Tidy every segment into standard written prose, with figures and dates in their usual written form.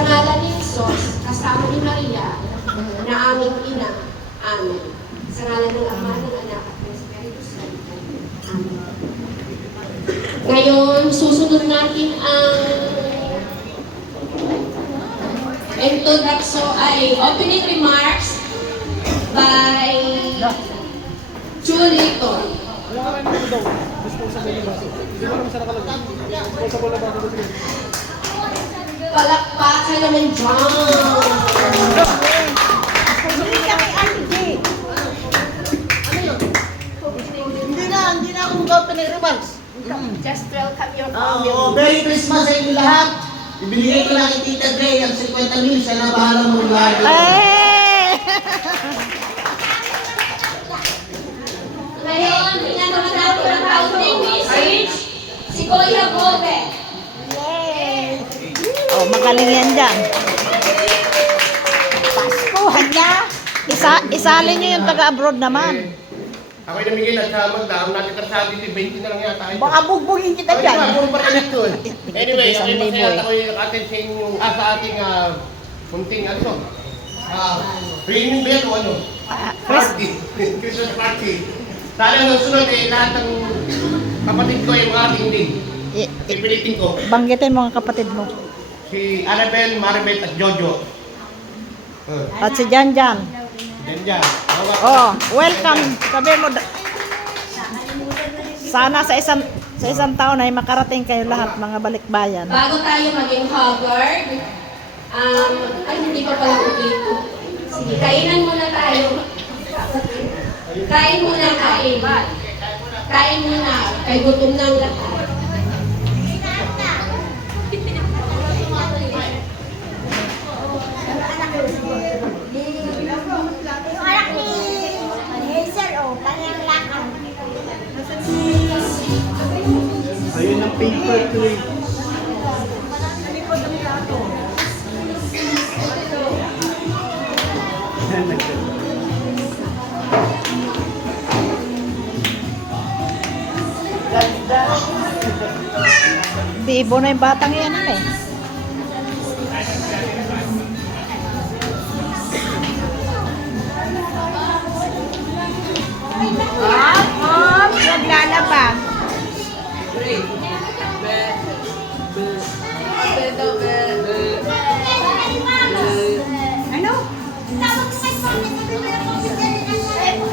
Sa ngalan ni Jesus, kasama ni Maria, na aming ina. Amen. Sa ngalan ng Ama, ng Anak, at ng Espiritu Santo. Amen. Ngayon, susunod natin ang introduction ay opening remarks by Chulito. Palakpakan naman dyan. Hindi na ako mag-opening remarks. Just welcome your Oh, family. Merry Christmas sa inyo lahat. Ibinigay ko lang kay Tita Dre ang 50,000. Siya na bahala mo mag-lagi. Ngayon, tingnan naman natin ang opening message, si Kuya Bobe. Oh, magaling yan dyan. Paskuhan niya. Isalin niyo yung taga-abroad naman. Ako'y namigay na sa magdaang natin sa dito, 20 na lang yata. Baka bugbugin kita dyan. Anyway, ako'y masaya at ako'y nakatin sa inyo, sa ating munting ano, reunion ba yan o ano? Party. Christmas party. Sana ang sunod lahat ng kapatid ko ay mga ating ipilitin ko. Banggitin mo ang kapatid mo. Si Annabelle, Maribel at Jojo. At si Janjan. Diyan. Oh, welcome. Sabi mo, sana sa isang taon ay makarating kayo lahat, mga balikbayan. Bago tayo maging haggard, ay hindi pa pala dito. Sige, kainan muna tayo. Kain muna, kain. Kain muna, kay gutom ng lahat. Ayun ang paper plate. Bibo na yung batang yan eh. Naglalaba. Ano?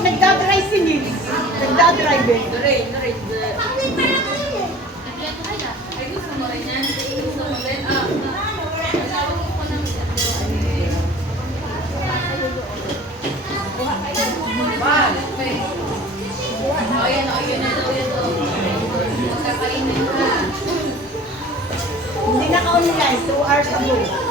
Nagdadrive yun eh. Nagdadrive eh. Hindi na ka-online, 2 hours ago.